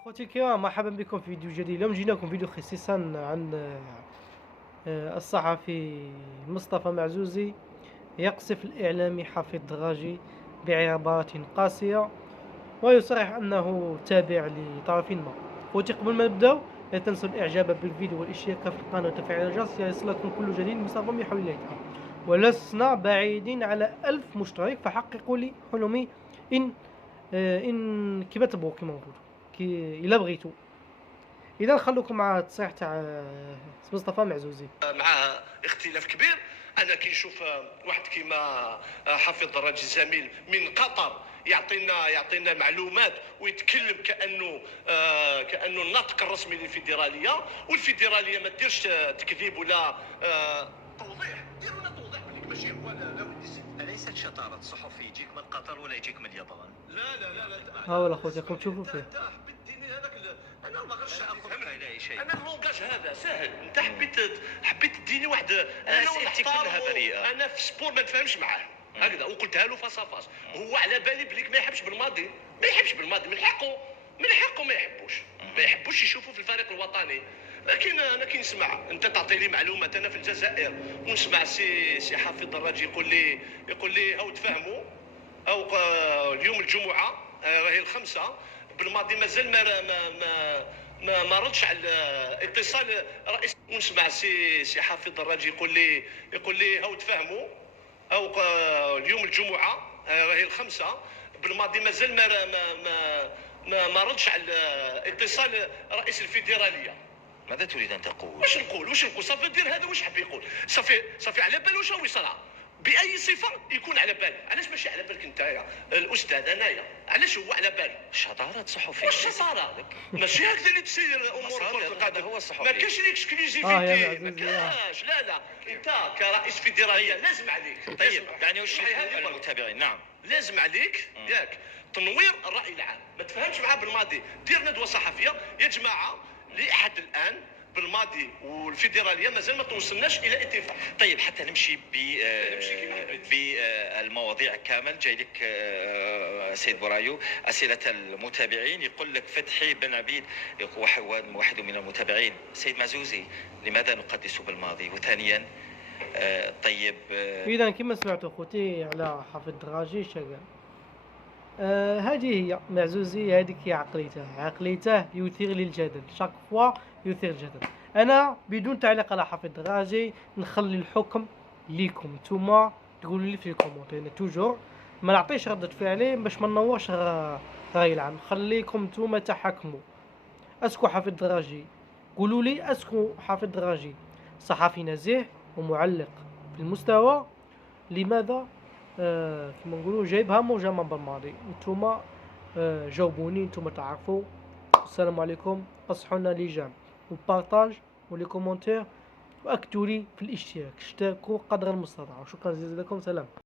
اخوتي الكرام، مرحبا بكم في فيديو جديد. اليوم جيناكم فيديو خصيصا عن الصحفي مصطفى معزوزي يقصف الإعلامي حفيظ دراجي بعبارات قاسية ويصرح أنه تابع لطرف ما. اخوتي، قبل ما نبداو لا تنسوا الإعجاب بالفيديو والاشتراك في القناة وتفعيل الجرس ليصلكم كل جديد مصطفى من حول الليلة. ولسنا بعيدين على 1000 مشترك، فحققوا لي حلمي إن كيما تبغوا كيما نقولوا إلا بغيتو. اذا نخلوكم مع التصريح تاع مصطفى معزوزي. مع اختلاف كبير. انا كنشوف واحد كيما حفيظ دراجي زميل من قطر يعطينا معلومات ويتكلم كانه الناطق الرسمي للفيدراليه، والفيدراليه ما ديرش تكذيب ولا توضيح. ديروا لنا توضيح ماشي هو. لا ليست شطاره صحفي يجيك من قطر ولا يجيك من اليابان. لا ها ولا خوتكم تشوفوا فيه. انا ما غيرش انا اللونجاج هذا سهل. انت حبيت تديني واحد اسئلتي كلها بريئه. انا في سبور ما نفهمش معاه هكذا، وقلتها له فاس. هو على بالي بليك ما يحبش بالماضي، من حقه ما يحبوش يشوفوا في الفريق الوطني. لكن انا كي نسمع انت تعطي لي معلومات انا في الجزائر ونسمع سي حفيظ دراجي يقول لي هاو تفهموا او اليوم الجمعه راهي الخمسه بالماضي مازال ما ردش على اتصال رئيس. ونسمع سي حفيظ دراجي يقول لي هاو تفهموا او اليوم الجمعه راهي الخمسه بالماضي مازال ما ردش على اتصال رئيس الفيدراليه. ماذا تريد ان تقول؟ واش نقول صافي دير هذا واش حب يقول. صافي على بالو واش راهو يصرى باي صفه يكون على باله. علاش ماشي على بالك انت يا الاستاذ انايا؟ علاش هو على باله؟ شطاره صحفي. واش شطاره؟ ماشي هكذا اللي تسير امور كره القدم. هو الصحفي ما كاينش الاكسكلوزيفيتي، ما كاينش. لا انت كرئيس فيدراليه لازم عليك. طيب يعني واش المتابعين؟ نعم لازم عليك ياك تنوير الراي العام. ما تفهمش معاه بالماضي، دير ندوه صحفيه يا جماعه. لحد الان بالماضي والفيدراليه مازال ما توصلناش الى اتفاق. طيب حتى نمشي بالمواضيع كامل. جاي لك سيد برايو اسئله المتابعين. يقول لك فتحي بن عبيد واحد من المتابعين: سيد معزوزي، لماذا نقدس بالماضي؟ وثانيا طيب اذا كما سمعتوا خوتي على حفيظ دراجي شغال. هذه هي معزوزي، هذيك هي عقليته يثير لي الجدل. شاك فوا يثير الجدل. انا بدون تعليق على حفيظ دراجي نخلي الحكم ليكم نتوما تقولوا لي في الكومونتير. انا توجور ما نعطيش ردة فعلي باش ما ننورش الراي العام. خليكم نتوما تحكموا. اسكو حفيظ دراجي، قولوا لي اسكو حفيظ دراجي صحفي نزيه ومعلق في المستوى؟ لماذا كما نقولوا جايبها موجمة بالماضي؟ نتوما جاوبوني، نتوما تعرفوا. السلام عليكم. اصحونا لي جام والبارطاج ولي كومونتير، واكدوا لي في الاشتراك. اشتركوا قدر المستطاع، وشكرا جزيلا لكم. سلام.